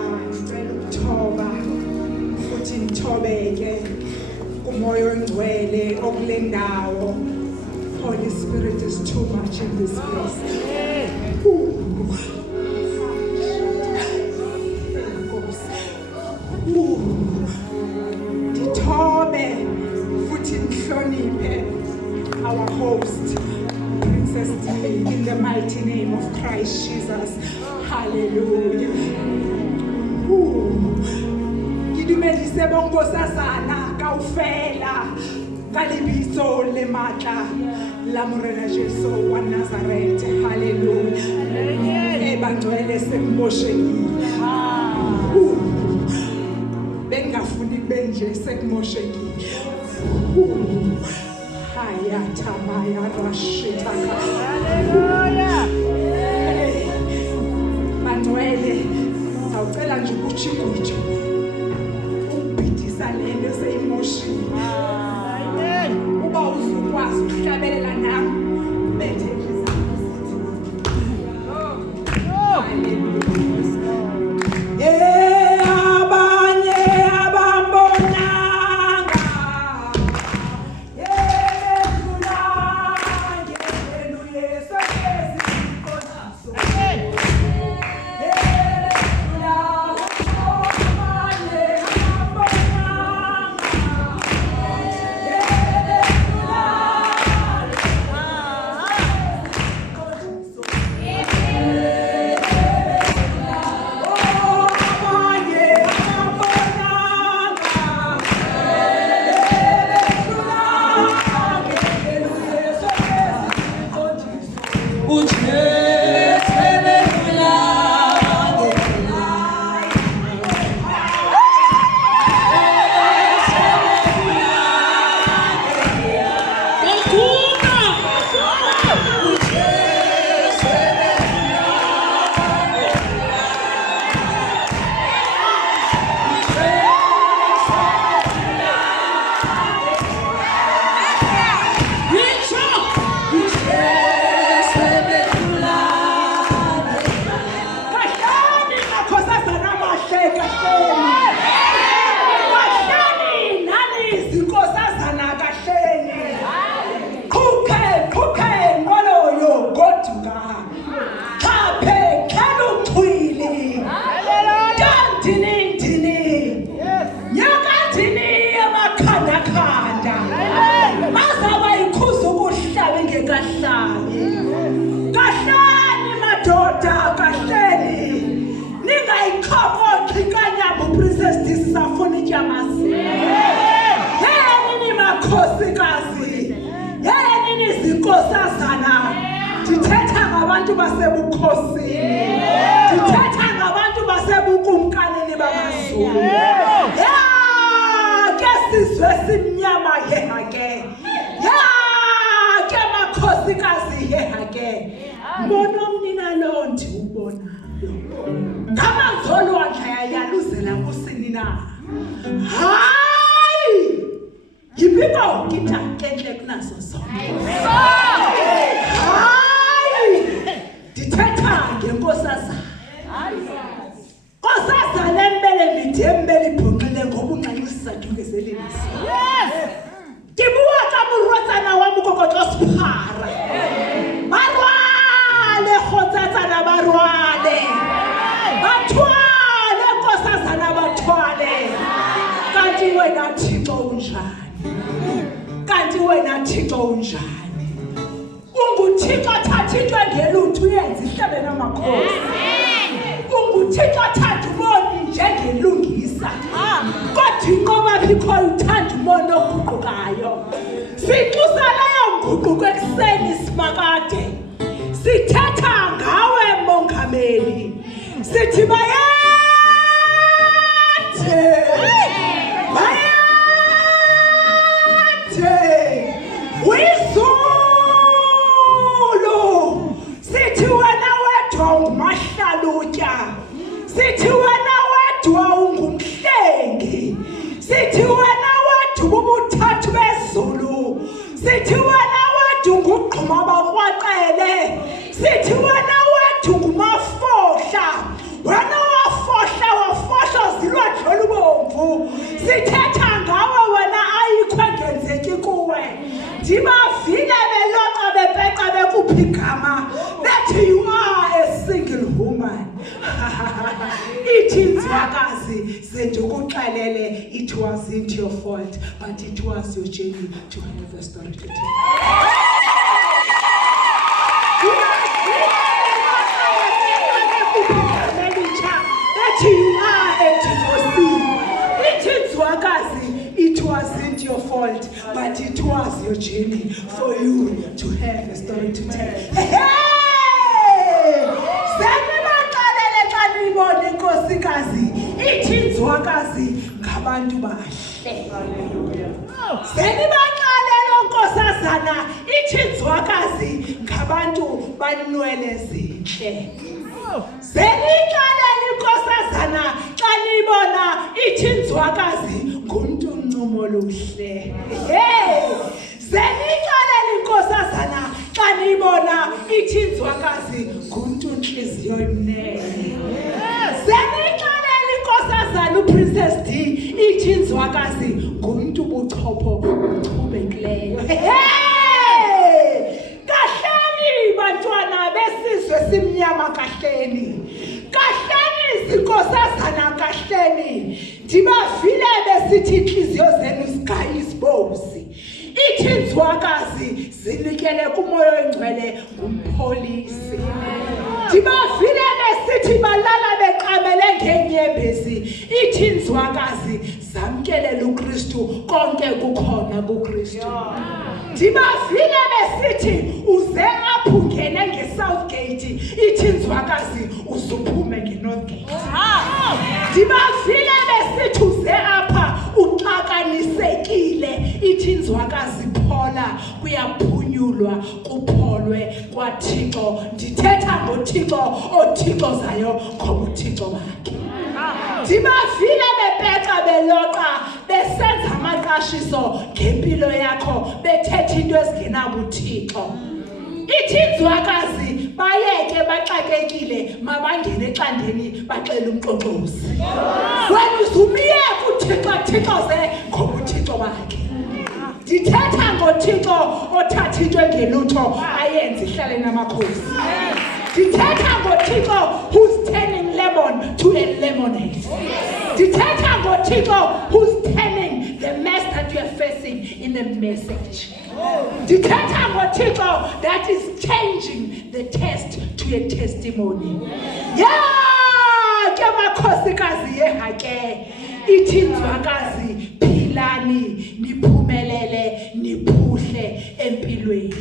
ngicela ukuthoba futhi ngithobeke kumoya ongcwele okule ndawo. Holy Spirit is too much in this place. Ngithobe futhi ngihloniphe our host, Princess D, in the mighty name of Christ Jesus. Hallelujah. Ngidumedise bonkosazana kaofela ka lebitso le matla la Morena Jesu wa Nazareth. Hallelujah. Ebangcwele sekumoshekile. Bengafuni benje sekumoshekile. Hayata maya rashita. Hallelujah. Bangcwele sawucela nje ukuchikuju. Ubhidisa lento seyimoshini. Amen. Uba uzukwazi ukuhlabelela nami bethe sithi wena wethu ngumafohla wena sithetha ngawe wena ayikho ngenzeki kuwe ndibavile beloqa bepeqa bekuphi igama that you are a single woman. Ithi nzwakazi sendikuxelele it wasn't your fault but it was your journey to have a story to tell. You are a divorcee. It wasn't your fault, but it was your journey for you to have a story to tell. Hey! Senibaqalele xa nibona inkosikazi ithi nzwakazi ngabantu bahle. Senibaqalele onkosazana ithi nzwakazi ngabantu banwele zinhle. Senixalela inkosazana xa nibona ithi nzwakazi ngumuntu uncumo oluhle. Senixalela inkosazana xa nibona ithi nzwakazi ngumuntu unhliziyo imnene. Senixalela inkosazana uPrincess D ithi nzwakazi ngumuntu ubuchopho uchubekileyo. Bantwana besizwe simnyama kahleni zinkosazana kahleni ndibavile besithi inhliziyo zenu zigayisibozi ithi nzwakazi zinikele kumoya oyingcwele ngumpolisi ndibavile besithi balala beqamele ngenyembezi ithi nzwakazi zamkelela uKristu konke kukhona kuKristu ndibavile besithi uze apho ungene ngeSouth Gate ithi nzwakazi uzuphume ngeNorth Gate. Ndibavile besithi uze apha uxakanisekile ithi nzwakazi phola kuyaphunyulwa kupholwe kwaThixo ndithetha ngoThixo oThixo zayo ngoba uThixo wakhe. Ndibavile bepeqa beloqa besenza amaqashiso ngempilo yakho bethetha into ezingenabuthixo. Ithi nzwakazi bayeke baxakekile mabangene exandeni baxela umxoxozi. Wena uzumiyeka uThixo ze ngoba uThixo wakhe. Ndithetha ngoThixo othatha into engelutho ayenze ihlale namakhosi. Ndithetha ngoThixo who's turning lemon to a lemonade. Ndithetha ngoThixo who's turning the mess that you are facing in a message. Ndithetha ngoThixo that is changing the test to a testimony. Ke makhosikazi yehake ithi nzwakazi philani niphumelele niphuhle empilweni.